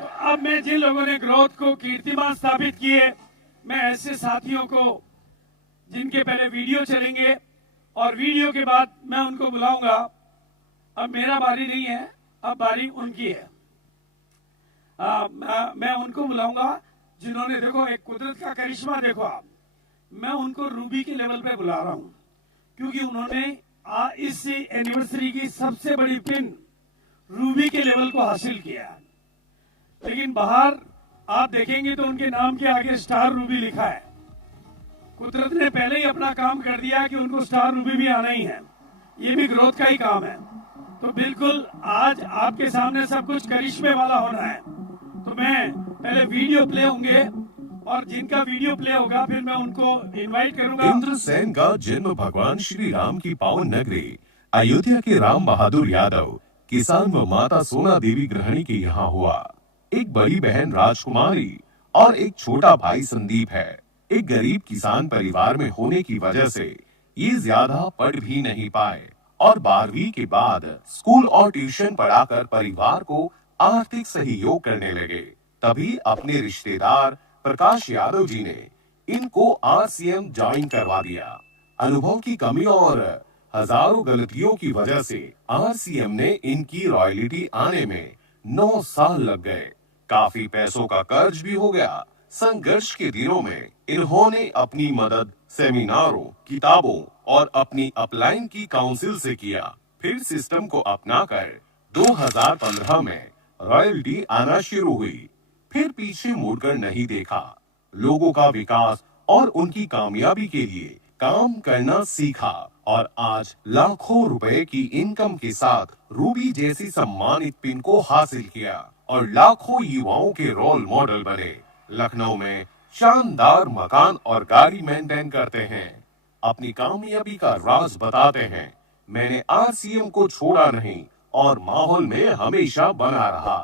तो अब मैं जिन लोगों ने ग्रोथ को कीर्तिमान स्थापित किए, मैं ऐसे साथियों को जिनके पहले वीडियो चलेंगे और वीडियो के बाद मैं उनको बुलाऊंगा। अब मेरा बारी नहीं है, अब बारी उनकी है। मैं उनको बुलाऊंगा जिन्होंने, देखो एक कुदरत का करिश्मा देखो आप, मैं उनको रूबी के लेवल पे बुला रहा हूं क्योंकि उन्होंने इस एनिवर्सरी की सबसे बड़ी पिन रूबी के लेवल को हासिल किया। लेकिन बाहर आप देखेंगे तो उनके नाम के आगे स्टार रूबी लिखा है। कुदरत ने पहले ही अपना काम कर दिया कि उनको स्टार रूबी भी आना ही है। ये भी ग्रोथ का ही काम है। तो बिल्कुल आज आपके सामने सब कुछ करिश्मे वाला होना है। तो मैं पहले वीडियो प्ले होंगे और जिनका वीडियो प्ले होगा फिर मैं उनको इनवाइट करूंगा। इंद्रसेन का जन्म भगवान श्री राम की पावन नगरी अयोध्या के राम बहादुर यादव, किसान व माता सोना देवी गृहिणी के यहाँ हुआ। एक बड़ी बहन राजकुमारी और एक छोटा भाई संदीप है। एक गरीब किसान परिवार में होने की वजह से ये ज्यादा पढ़ भी नहीं पाए और 12वीं के बाद स्कूल और ट्यूशन पढ़ाकर परिवार को आर्थिक सहयोग करने लगे। तभी अपने रिश्तेदार प्रकाश यादव जी ने इनको आरसीएम ज्वाइन करवा दिया। अनुभव की कमी और हजारों गलतियों की वजह से आरसीएम ने इनकी रॉयल्टी आने में 9 साल लग गए। काफी पैसों का कर्ज भी हो गया। संघर्ष के दिनों में इन्होंने अपनी मदद सेमिनारों, किताबों और अपनी अपलाइन की काउंसिल से किया। फिर सिस्टम को अपनाकर 2015 में रॉयल्टी आना शुरू हुई। फिर पीछे मुड़कर नहीं देखा। लोगों का विकास और उनकी कामयाबी के लिए काम करना सीखा और आज लाखों रुपए की इनकम के साथ रूबी जैसी सम्मानित पिन को हासिल किया और लाखों युवाओं के रोल मॉडल बने। लखनऊ में शानदार मकान और गाड़ी मेंटेन करते हैं। अपनी कामयाबी का राज बताते हैं। मैंने आरसीएम को छोड़ा नहीं और माहौल में हमेशा बना रहा।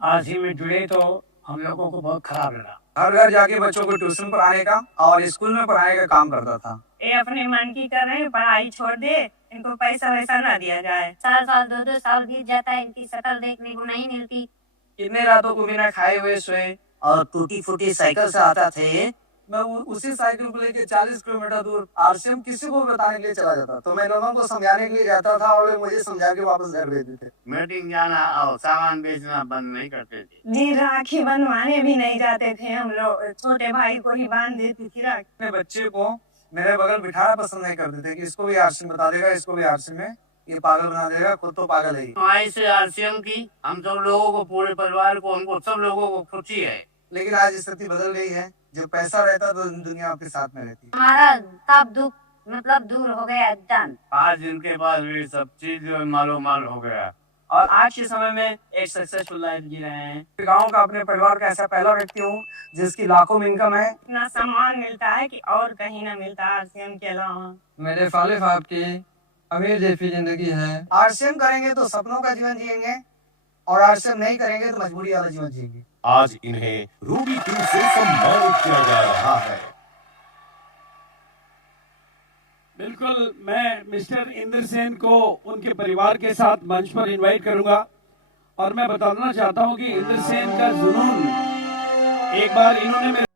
आज ही में जुड़े तो हम लोगों को बहुत खराब लगा। हर घर जाके बच्चों को ट्यूशन पढ़ाने का और स्कूल में पढ़ाने का काम करता था। ये अपने मन की कर रहे हैं, पढ़ाई छोड़ दे, इनको पैसा वैसा ना दिया जाए। साल साल 2-2 साल बीत जाता है, इनकी शक्ल देखने को नहीं मिलती। कितने रातों को बिना खाए हुए सोए और टूटी फूटी साइकिल से आता थे। मैं उसी साइकिल को लेके 40 किलोमीटर दूर आरसीएम किसी को बताने के लिए चला जाता। तो मैं लोगों को समझाने के लिए जाता था और वे मुझे समझा के वापस घर भेज देते। मीटिंग जाना और सामान बेचना बंद नहीं करते थे जी। राखी बनवाने भी नहीं जाते थे हम लोग, छोटे भाई को ही बांध देती थी राखी। अपने बच्चे को मेरे बगल बिठाना पसंद नहीं करते थे कि इसको भी आरसीएम बता देगा, इसको भी आरसीएम में ये पागल बना देगा, खुद तो पागल है। कमाई से आरसीएम की हम सब लोगों को, पूरे परिवार को, उनको सब लोगों को खुशी है। लेकिन आज स्थिति बदल गई है। जो पैसा रहता तो दुनिया आपके साथ में रहती। हमारा ताप दुख मतलब दूर हो गया एकदम। आज इनके पास भी सब चीज मालोमाल हो गया और आज के समय में एक सक्सेसफुल लाइफ जी रहे हैं। गांव का अपने परिवार का ऐसा पहला व्यक्ति हूँ जिसकी लाखों में इनकम है। इतना सामान मिलता है कि और कहीं ना मिलता आरसीएम के अलावा। मेरे फाले साहब की अमीर जैसी जिंदगी है। आरसीएम करेंगे तो सपनों का जीवन जिएंगे और आरसीएम नहीं करेंगे तो मजबूरी वाला जीवन जिएंगे। आज इन्हें रूबी पिन से सम्मानित किया जा रहा है। बिल्कुल, मैं मिस्टर इंद्रसेन को उनके परिवार के साथ मंच पर इनवाइट करूंगा और मैं बताना चाहता हूं कि इंद्रसेन का जुनून, एक बार इन्होंने मेरे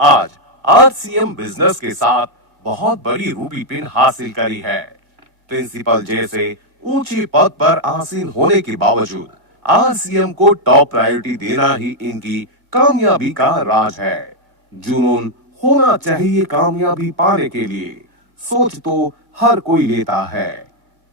आज आरसीएम बिजनेस के साथ बहुत बड़ी रूबी पिन हासिल करी है। प्रिंसिपल जैसे ऊंचे पद पर आसीन होने के बावजूद आरसीएम को टॉप प्रायोरिटी देना ही इनकी कामयाबी का राज है। जुनून होना चाहिए कामयाबी पाने के लिए, सोच तो हर कोई लेता है।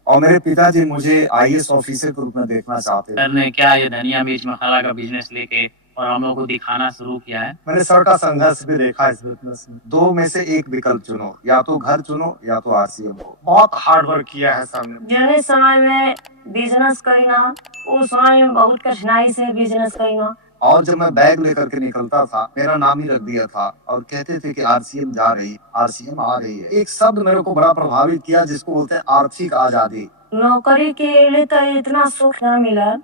और मेरे पिताजी मुझे आईएएस ऑफिसर के रूप में देखना चाहते हैं। सर ने क्या ये धनिया मिर्च मसाला का बिजनेस लेके और हम लोग को दिखाना शुरू किया है। मैंने सर का संघर्ष भी देखा इस बिजनेस में। दो में से एक विकल्प चुनो, या तो घर चुनो या तो आरसीएम को। बहुत हार्ड वर्क किया है सर ने। जने समय में बिजनेस करना, उस समय में बहुत कठिनाई से बिजनेस करना। और जब मैं बैग लेकर के निकलता था, मेरा नाम ही रख दिया था और कहते थे कि आरसीएम जा रही, आरसीएम आ रही है। एक शब्द मेरे को बड़ा प्रभावित किया जिसको बोलते हैं आर्थिक आजादी। नौकरी के लिए तो इतना सुख न मिला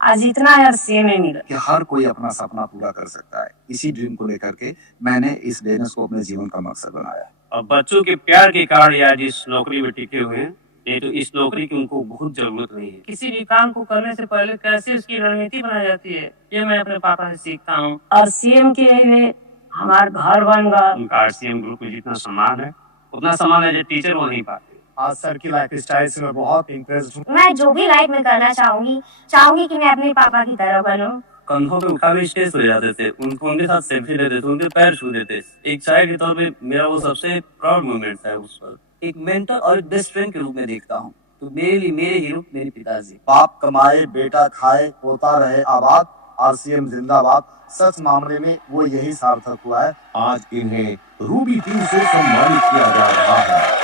आज जितना आरसीएम में मिला। कि हर कोई अपना सपना पूरा कर सकता है। इसी ड्रीम को लेकर के मैंने इस बिजनेस को अपने जीवन का मकसद बनाया। और बच्चों के प्यार के कारण या जिस नौकरी में टिके हुए हैं, ये तो इस नौकरी की उनको बहुत जरूरत नहीं है। किसी भी काम को करने से पहले कैसे उसकी रणनीति बनाई जाती है, ये मैं अपने पापा से सीखता हूँ। आरसीएम के लिए हमारा घर बन गया। उनका आरसीएम ग्रुप में जितना सम्मान है, उतना सम्मान है जो टीचर वो नहीं पाते। आज सर की लाइफ स्टाइल से मैं बहुत इम्प्रेस्ड हूँ। मैं जो भी लाइफ में करना चाहूंगी कि मैं अपने पापा की तरह बनूं। कंधों पे उठा के स्टेज पे जाते थे, उनके साथ सेल्फी लेते थे, उनके पैर छू देते। एक चाइल्ड के तौर पे मेरा वो सबसे प्राउड मोमेंट था उस पर। एक मेंटर और एक बेस्ट फ्रेंड के रूप में देखता हूँ। तो मेरे हीरो मेरे पिताजी। बाप कमाए बेटा खाए, होता रहे आबाद, आरसीएम जिंदाबाद। सच मामले में वो यही सार्थक हुआ है। आज इन्हें रूबी पिन से सम्मानित किया जा रहा है।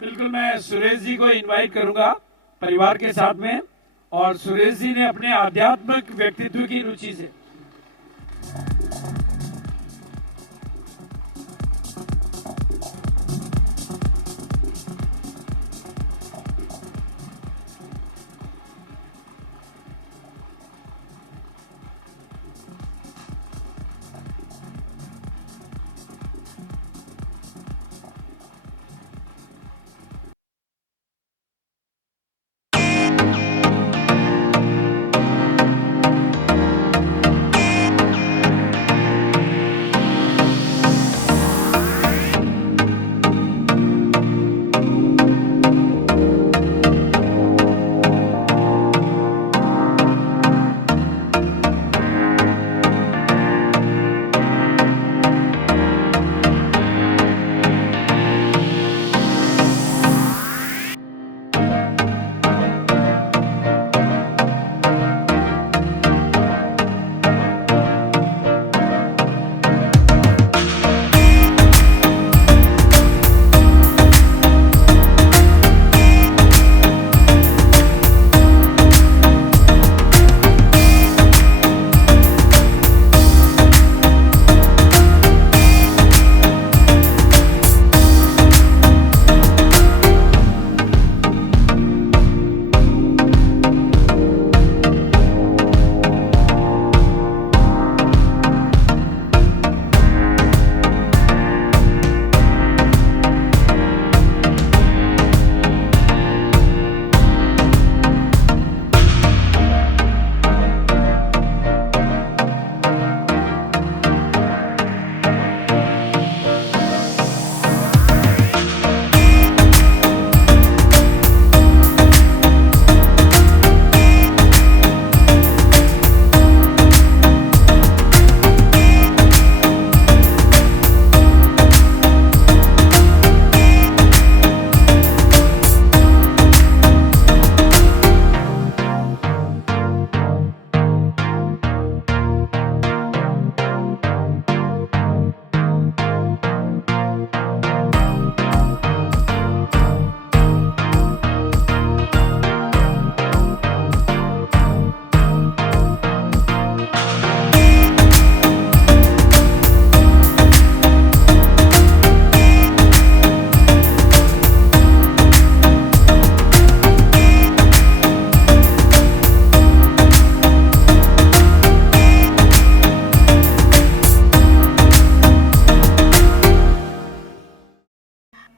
बिल्कुल, मैं सुरेश जी को इनवाइट करूंगा परिवार के साथ में। और सुरेश जी ने अपने आध्यात्मिक व्यक्तित्व की रुचि से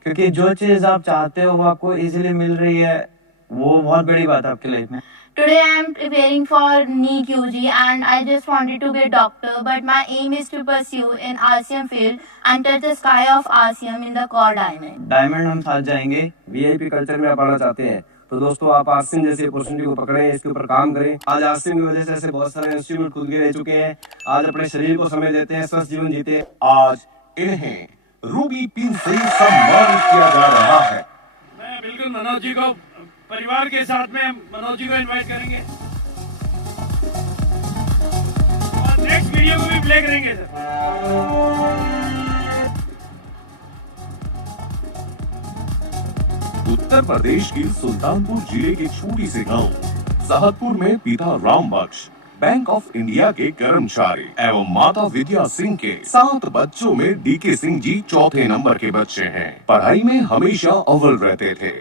क्योंकि जो चीज आप चाहते हो वो आपको इजीली मिल रही है, वो बहुत बड़ी बात है आपके लाइफ में। Today I am preparing for NEET UG and I just wanted to be a doctor, but my aim is to pursue in RCM field and touch the sky of RCM in the core diamond. Diamond हम साथ जाएंगे। VIP culture में आप पढ़ना चाहते हैं तो दोस्तों आप आरसीएम जैसी अपॉर्चुनिटी को पकड़ें, इसके ऊपर काम करें। आज आरसीएम की वजह से ऐसे बहुत सारे इंस्टीट्यूट खुद के रह चुके हैं। आज अपने शरीर को समय देते हैं, स्वस्थ जीवन जीते हैं। आज इन्हें रूबी पिन से सम्मानित किया जा रहा है। मैं बिल्कुल मनोज जी को परिवार के साथ में मनोज जी को इनवाइट करेंगे और नेक्स्ट वीडियो को भी प्ले करेंगे सर। उत्तर प्रदेश के सुल्तानपुर जिले के छोटी से गांव साहतपुर में पिता राम बख्श बैंक ऑफ इंडिया के कर्मचारी एवं माता विद्या सिंह के 7 बच्चों में डीके सिंह जी चौथे नंबर के बच्चे हैं। पढ़ाई में हमेशा अव्वल रहते थे,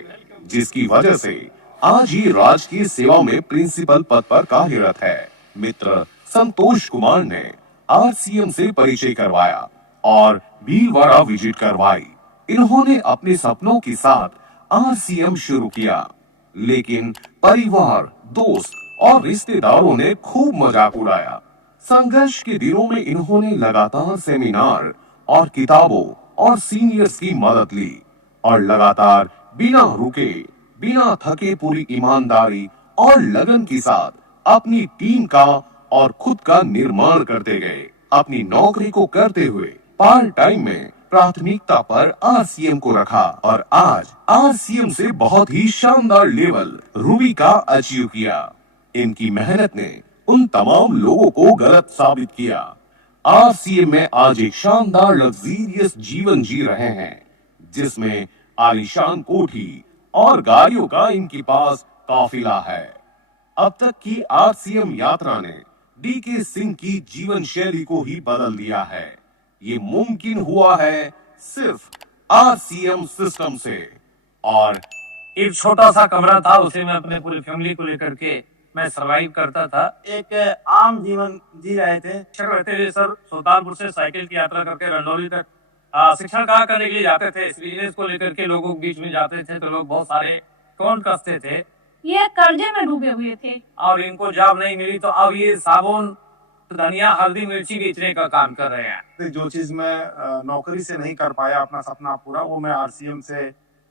जिसकी वजह से आज ही राजकीय सेवा में प्रिंसिपल पद पर कार्यरत है। मित्र संतोष कुमार ने आरसीएम से परिचय करवाया और भीलवाड़ा विजिट करवाई। इन्होंने अपने सपनों के साथ आरसीएम शुरू किया, लेकिन परिवार, दोस्त और रिश्तेदारों ने खूब मजाक उड़ाया। संघर्ष के दिनों में इन्होंने लगातार सेमिनार और किताबों और सीनियर्स की मदद ली और लगातार बिना रुके, बिना थके पूरी ईमानदारी और लगन के साथ अपनी टीम का और खुद का निर्माण करते गए। अपनी नौकरी को करते हुए पार्ट टाइम में प्राथमिकता पर आरसीएम को रखा और आज आरसीएम से बहुत ही शानदार लेवल रूबी का अचीव किया। इनकी मेहनत ने उन तमाम लोगों को गलत साबित किया। आरसीएम में आज एक शानदार लग्जरियस जीवन जी रहे हैं, जिसमें आलीशान कोठी और गाड़ियों का इनके पास काफिला है। अब तक की आरसीएम यात्रा ने डीके सिंह की जीवन शैली को ही बदल दिया है। ये मुमकिन हुआ है सिर्फ आरसीएम सिस्टम से। और एक छोटा सा कमरा था, उसे मैं अपने पूरी फैमिली को लेकर के मैं सर्वाइव करता था। एक आम जीवन जी रहे थे। शिक्षक रहते थे सर, सुल्तानपुर से साइकिल की यात्रा करके रंडौली तक शिक्षण कहा करने के लिए जाते थे। इस बिजनेस को लेकर के लोगों के बीच में जाते थे तो लोग बहुत सारे कौन कसते थे, ये कर्जे में डूबे हुए थे और इनको जॉब नहीं मिली तो अब ये साबुन, धनिया, हल्दी, मिर्ची बेचने का काम कर रहे हैं। जो चीज मैं नौकरी से नहीं कर पाया अपना सपना पूरा, वो मैं आरसीएम से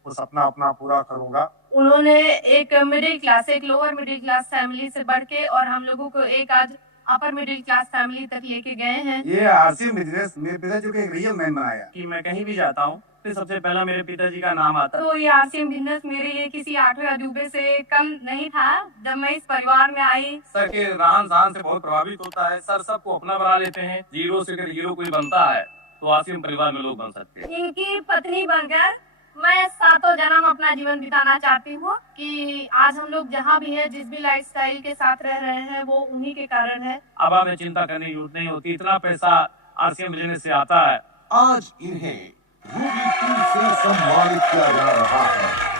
वो सपना अपना पूरा करूंगा। उन्होंने एक मिडिल क्लास, एक लोअर मिडिल क्लास फैमिली से बढ़ के और हम लोगों को एक आज अपर मिडिल क्लास फैमिली तक लेके गए हैं। ये आरसीएम बिजनेस मेरे पिताजी को एक रियल मैन बनाया। कि मैं कहीं भी जाता हूँ तो सबसे पहला मेरे पिताजी का नाम आता है। तो ये आरसीएम बिजनेस मेरे लिए किसी 8वें अजूबे से कम नहीं था। जब मैं इस परिवार में आई, सर के रहन सहन से बहुत प्रभावित होता है। सर सबको अपना बना लेते हैं। जीरो से अगर हीरो कोई बनता है तो आरसीएम परिवार में लोग बन सकते हैं। इनकी पत्नी बनकर मैं 7 जन्म अपना जीवन बिताना चाहती हूँ कि आज हम लोग जहाँ भी हैं, जिस भी लाइफस्टाइल के साथ रह रहे हैं, वो उन्हीं के कारण है। अब हमें चिंता करने की जरूरत नहीं होती, इतना पैसा आरसीएम बिजनेस से आता है। आज इन्हें रूबी पिन से सम्मानित किया जा रहा है।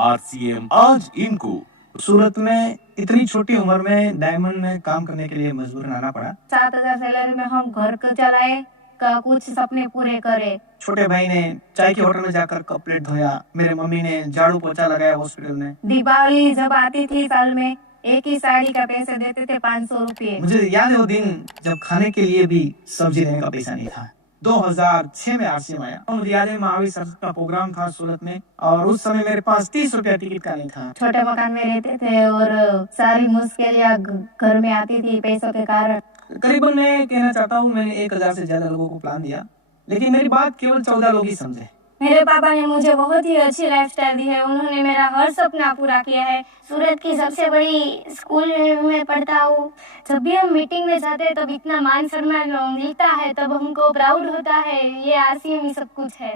आरसीएम आज इनको सूरत में इतनी छोटी उम्र में डायमंड में काम करने के लिए मजबूरन आना पड़ा। 7,000 सैलरी में हम घर को चलाए का कुछ सपने पूरे करे। छोटे भाई ने चाय के होटल में जाकर कप प्लेट धोया, मेरे मम्मी ने झाड़ू पोछा लगाया हॉस्पिटल में। दीपावली जब आती थी साल में एक ही साड़ी का पैसे देते थे 500 रुपये। मुझे याद है वो दिन जब खाने के लिए भी सब्जी लेने का पैसा नहीं था। 2006 में आरसीएम आया। मुझे याद है महावीर सर का प्रोग्राम था सूरत में और उस समय मेरे पास 30 रुपया टिकट का नहीं था। छोटे मकान में रहते थे और सारी मुश्किलें घर में आती थी पैसों के कारण। करीबन मैं कहना चाहता हूँ मैंने 1000 से ज्यादा लोगों को प्लान दिया, लेकिन मेरी बात केवल 14 लोग ही समझे। मेरे पापा ने मुझे बहुत ही अच्छी लाइफस्टाइल दी है। उन्होंने मेरा हर सपना पूरा किया है। सूरत की सबसे बड़ी स्कूल में पढ़ता हूँ। जब भी हम मीटिंग में जाते हैं तब इतना मान सम्मान मिलता है, तब हमको प्राउड होता है। ये आरसीएम ही सब कुछ है।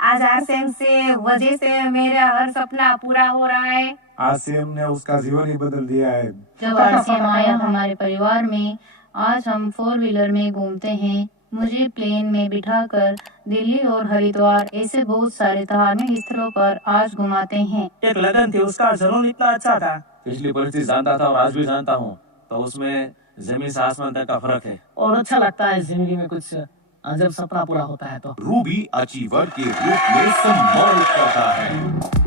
आज आरसीएम से वजह से मेरा हर सपना पूरा हो रहा है। आरसीएम ने उसका जीवन ही बदल दिया है। जब आरसीएम आया हमारे परिवार में, आज हम 4 व्हीलर में घूमते हैं। मुझे प्लेन में बिठाकर दिल्ली और हरिद्वार ऐसे बहुत सारे धार्मिक स्थलों पर आज घुमाते हैं। एक लगन थी, उसका जुनून इतना अच्छा था। पिछली परिस्थिति जानता था और आज भी जानता हूँ, तो उसमें जमीन से आसमान तक का फर्क है। और अच्छा लगता है जिंदगी में कुछ जब सपना पूरा होता है तो। रूबी अचीवर के रूप में सम्मानित करता है।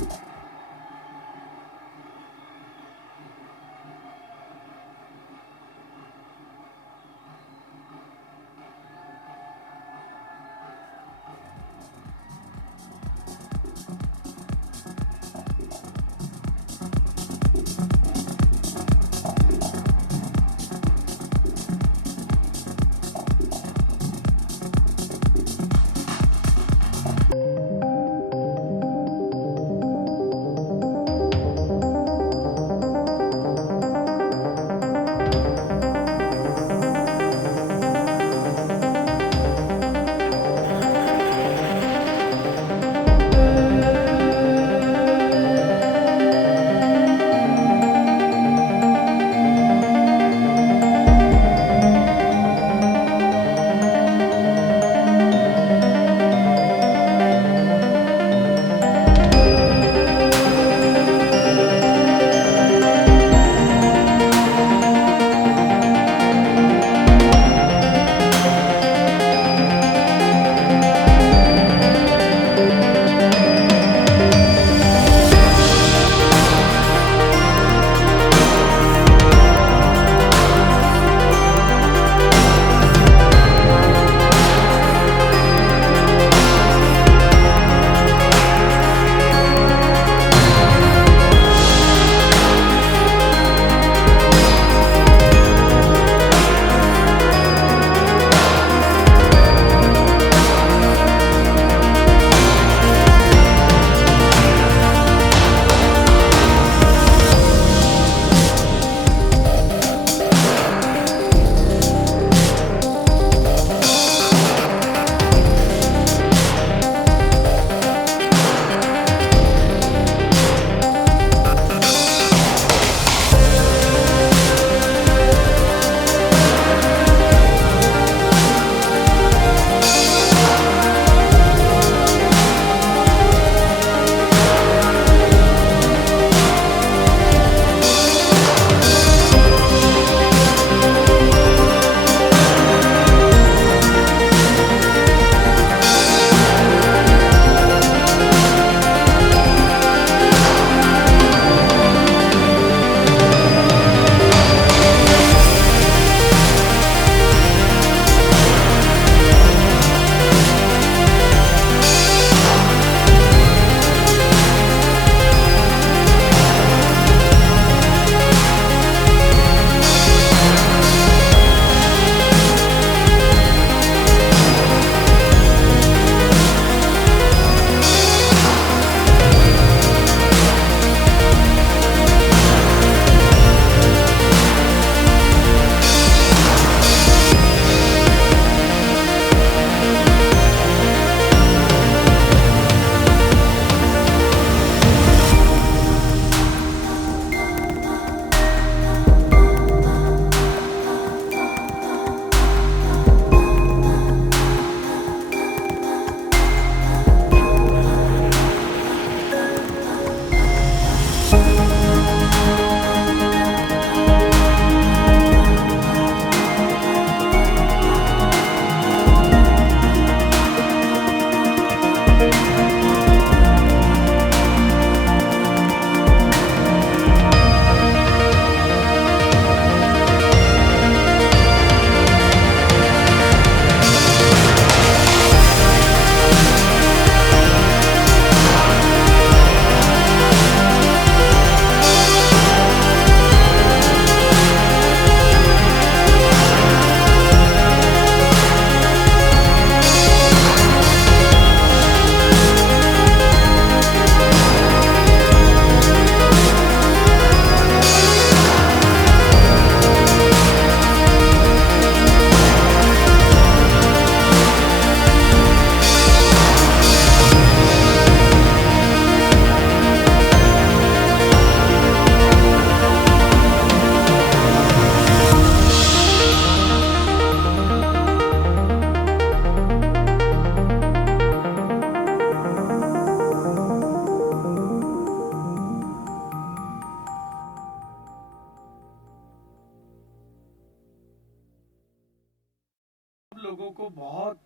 को बहुत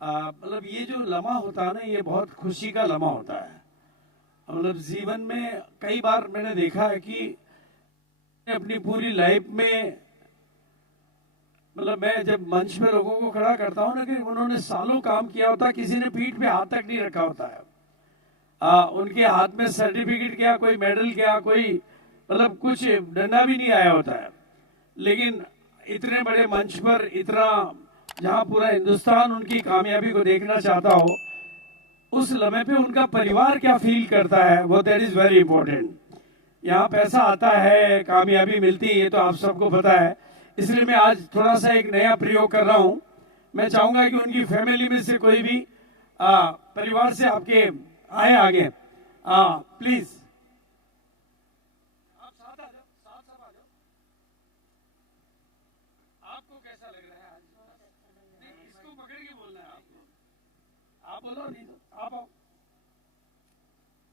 मतलब ये जो लम्हा होता है ना, ये बहुत खुशी का लम्हा होता है। मतलब जीवन में कई बार मैंने देखा है कि अपनी पूरी लाइफ में, मतलब मैं जब मंच पे लोगों को खड़ा करता हूँ ना, कि उन्होंने सालों काम किया होता है, किसी ने पीठ पे हाथ तक नहीं रखा होता है, उनके हाथ में सर्टिफिकेट क्या, कोई मेडल क्या, कोई मतलब कुछ डंडा भी नहीं आया होता है, लेकिन इतने बड़े मंच पर, इतना जहां पूरा हिंदुस्तान उनकी कामयाबी को देखना चाहता हो, उस लम्हे पे उनका परिवार क्या फील करता है, वो दैट इज वेरी इंपॉर्टेंट। यहाँ पैसा आता है, कामयाबी मिलती है, ये तो आप सबको पता है। इसलिए मैं आज थोड़ा सा एक नया प्रयोग कर रहा हूँ। मैं चाहूंगा कि उनकी फैमिली में से कोई भी परिवार से आपके आए आगे, प्लीज आप साथ आ जाओ, साथ सब आ जाओ। आपको कैसा लग रहा है आज? नहीं, इसको पकड़ के बोलना है आपको। आप बोलो, नहीं तो आप आओ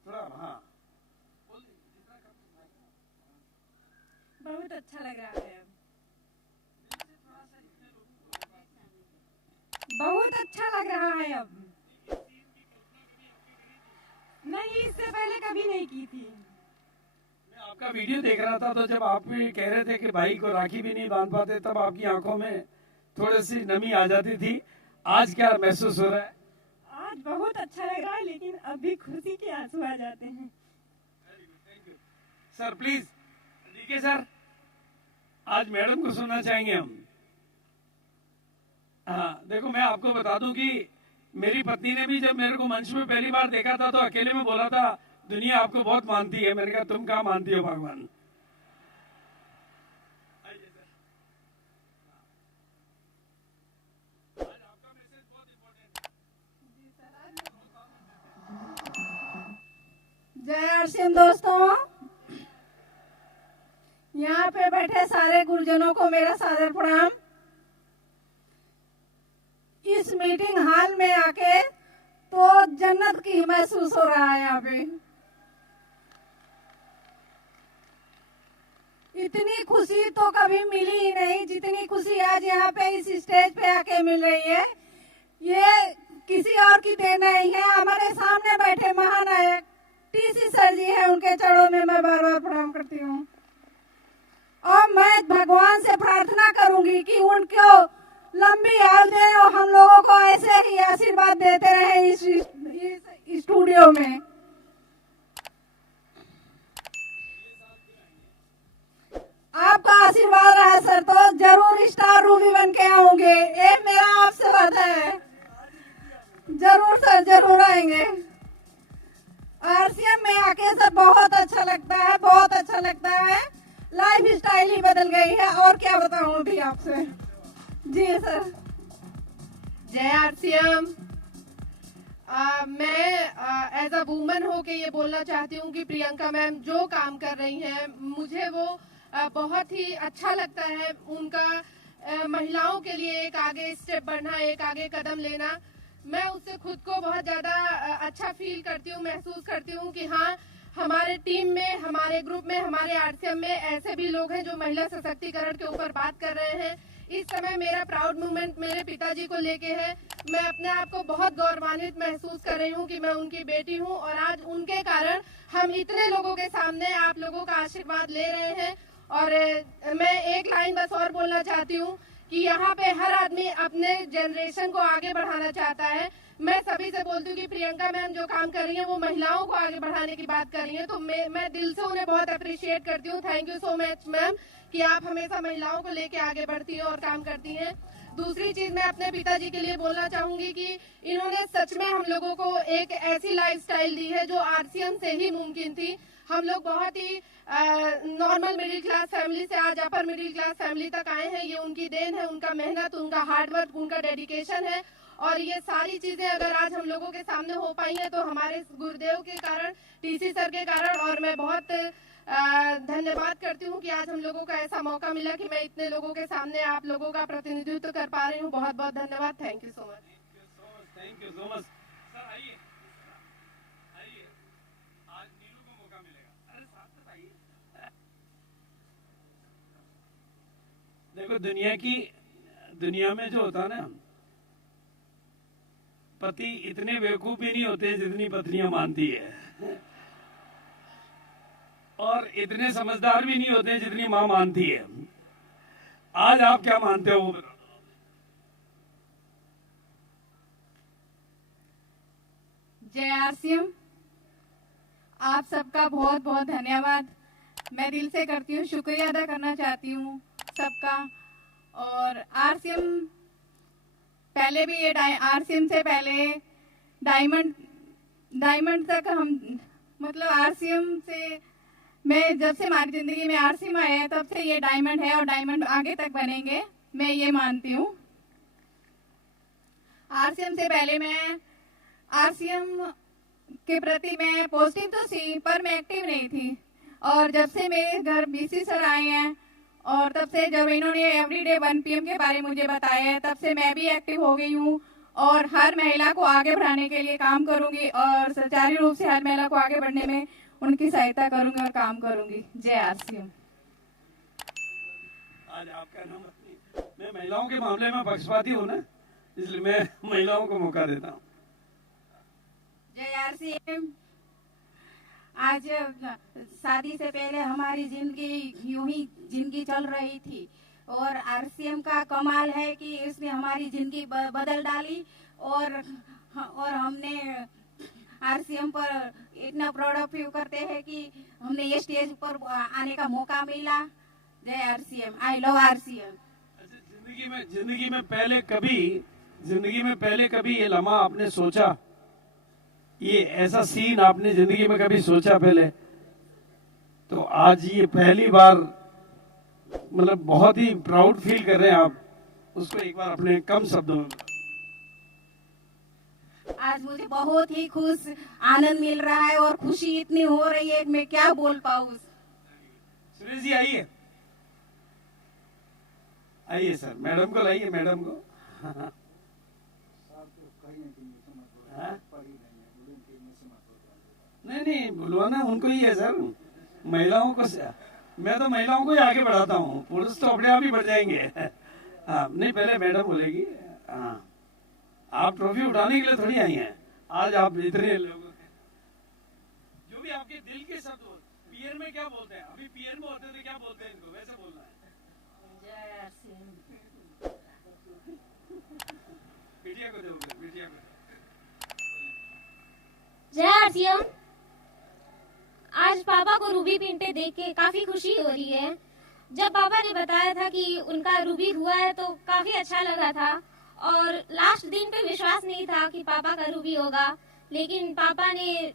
थोड़ा। हाँ, बहुत अच्छा लग रहा है, बहुत अच्छा लग रहा है। अब नहीं, इससे पहले कभी नहीं की थी। मैं आपका वीडियो देख रहा था, तो जब आप भी कह रहे थे कि भाई को राखी भी नहीं बांध पाते, तब आपकी आंखों में थोड़ी सी नमी आ जाती थी। आज क्या महसूस हो रहा है? आज बहुत अच्छा लग रहा है, लेकिन अभी खुशी के आंसू आ जाते हैं। सर प्लीज, डीके सर, आज मैडम को सुनना चाहेंगे हम। हाँ, देखो मैं आपको बता दूं कि मेरी पत्नी ने भी जब मेरे को मंच में पहली बार देखा था, तो अकेले में बोला था दुनिया आपको बहुत मानती है। मैंने कहा तुम कहाँ मानती हो भगवान। जय आरसीएम दोस्तों, यहाँ पे बैठे सारे गुरुजनों को मेरा सादर प्रणाम। इस मीटिंग हॉल में आके तो जन्नत की महसूस हो रहा है। यहाँ पे इतनी खुशी तो कभी मिली ही नहीं जितनी खुशी आज यहाँ पे इस स्टेज पे आके मिल रही है। ये किसी और की देन नहीं है, हमारे सामने बैठे महानायक टीसी सर जी हैं, उनके चरणों में मैं बार बार प्रणाम करती हूँ। और मैं भगवान से प्रार्थना करूंगी कि उनको लंबी आयु दे और हम लोगों को ऐसे ही आशीर्वाद देते रहे इस स्टूडियो में। आपका आशीर्वाद रहा सर तो जरूर स्टार रूबी बन के आऊंगे, ये मेरा आपसे वादा है। जरूर सर, जरूर आएंगे। आरसीएम में आके सर बहुत अच्छा लगता है, बहुत अच्छा लगता है। लाइफ स्टाइल ही बदल गई है, और क्या बताऊं अभी आपसे। जी सर। जय आरसीएम। मैं एज अ वुमन हो के ये बोलना चाहती हूँ कि प्रियंका मैम जो काम कर रही हैं, मुझे वो बहुत ही अच्छा लगता है। उनका महिलाओं के लिए एक आगे स्टेप बढ़ना, एक आगे कदम लेना, मैं उससे खुद को बहुत ज्यादा अच्छा फील करती हूँ, महसूस करती हूँ कि हाँ, हमारे टीम में, हमारे ग्रुप में, हमारे आरसीएम में ऐसे भी लोग हैं जो महिला सशक्तिकरण के ऊपर बात कर रहे हैं। इस समय मेरा प्राउड मूवमेंट मेरे पिताजी को लेके है। मैं अपने आप को बहुत गौरवान्वित महसूस कर रही हूँ कि मैं उनकी बेटी हूँ, और आज उनके कारण हम इतने लोगों के सामने आप लोगों का आशीर्वाद ले रहे हैं। और मैं एक लाइन बस और बोलना चाहती हूँ कि यहाँ पे हर आदमी अपने जनरेशन को आगे बढ़ाना चाहता है। मैं सभी से बोलती हूँ कि प्रियंका मैम जो काम कर रही हैं वो महिलाओं को आगे बढ़ाने की बात कर रही हैं, तो मैं दिल से उन्हें बहुत अप्रिशिएट करती हूँ। Thank you so much ma'am कि आप हमेशा महिलाओं को लेके आगे बढ़ती हैं और काम करती हैं। दूसरी चीज मैं अपने पिताजी के लिए बोलना चाहूंगी कि इन्होंने सच में हम लोगों को एक ऐसी लाइफस्टाइल दी है जो आरसीएम से ही मुमकिन थी। हम लोग बहुत ही नॉर्मल मिडिल क्लास फैमिली से आज अपर मिडिल क्लास फैमिली तक आए हैं। ये उनकी देन है, उनका मेहनत, उनका हार्डवर्क, उनका डेडिकेशन है। और ये सारी चीजें अगर आज हम लोगों के सामने हो पाई हैं तो हमारे गुरुदेव के कारण, टीसी सर के कारण। और मैं बहुत धन्यवाद करती हूँ कि आज हम लोगों को ऐसा मौका मिला कि मैं इतने लोगों के सामने आप लोगों का प्रतिनिधित्व कर पा रही हूँ। बहुत बहुत धन्यवाद। Thank you so much. Thank you so much. Sir आइए, आइए, आज नीलू को मौका मिलेगा। अरे साथ में आइए। देखो दुनिया में जो होता है ना, पति इतने बेवकूफ भी नहीं होते जितनी पत्नियां मानती है, और इतने समझदार भी नहीं होते जितनी मां मानती है। आज आप क्या मानते हो? जय आरसीएम, आप सबका बहुत बहुत धन्यवाद। मैं दिल से करती हूँ, शुक्रिया अदा करना चाहती हूँ सबका। और आरसीएम पहले भी ये आरसीएम से पहले डायमंड तक हम मतलब आरसीएम से मैं जब से हमारी जिंदगी में आरसीएम आया है तब से ये डायमंड है और डायमंड आगे तक बनेंगे, मैं ये मानती हूँ। आरसीएम से पहले मैं आरसीएम के प्रति मैं पॉजिटिव तो थी पर मैं एक्टिव नहीं थी, और जब से मेरे घर बीसी सर आए हैं और तब से जब इन्होंने एवरीडे 1 PM के बारे में मुझे बताया है तब से मैं भी एक्टिव हो गई हूँ और हर महिला को आगे बढ़ाने के लिए काम करूंगी और सुचारू रूप से हर महिला को आगे बढ़ने में उनकी सहायता करूंगी और काम करूंगी। जय आरसीएम। आज आपका नाम मैं महिलाओं के मामले में पक्षपाती हूँ ना, इसलिए मैं महिलाओं को मौका देता हूँ। जय आरसीएम। आज शादी से पहले हमारी जिंदगी यूं ही जिंदगी चल रही थी और आरसीएम का कमाल है कि इसने हमारी जिंदगी बदल डाली और हमने आरसीएम पर इतना प्राउड फील करते हैं कि हमने ये स्टेज पर आने का मौका मिला। जय आरसीएम, आई लव आरसीएम। जिंदगी में पहले कभी ये लम्हा आपने सोचा, ये ऐसा सीन आपने जिंदगी में कभी सोचा पहले? तो आज ये पहली बार मतलब बहुत ही प्राउड फील कर रहे हैं आप, उसको एक बार अपने कम शब्दों में। आज मुझे बहुत ही खुश आनंद मिल रहा है और खुशी इतनी हो रही है मैं क्या बोल पाऊँ। सुरेश जी आइए, आइए सर, मैडम को लाइए, मैडम को। नहीं बुलवाना उनको ही है सर, महिलाओं को। मैं तो महिलाओं को ही आगे बढ़ाता हूँ, पुरुष तो अपने आप ही बढ़ जाएंगे। हाँ, नहीं पहले मैडम बोलेगी। हाँ, आप ट्रॉफी उठाने के लिए थोड़ी आई हैं, आज आप इतने लोगों के जो भी आपके दिल के शब्द हो। पीयर में क्या बोलते हैं? अभी पीयर में होते थे क्या बोलते हैं इनको, वैसे बोलना है। बिटिया को दो, बिटिया को। जय आरसीएम। आज पापा को रूबी पिंटे देख के काफी खुशी हो रही है। जब पापा ने बताया था कि उनका रूबी हुआ है तो काफी अच्छा लगा था, और लास्ट दिन पे विश्वास नहीं था कि पापा का रूबी होगा, लेकिन पापा ने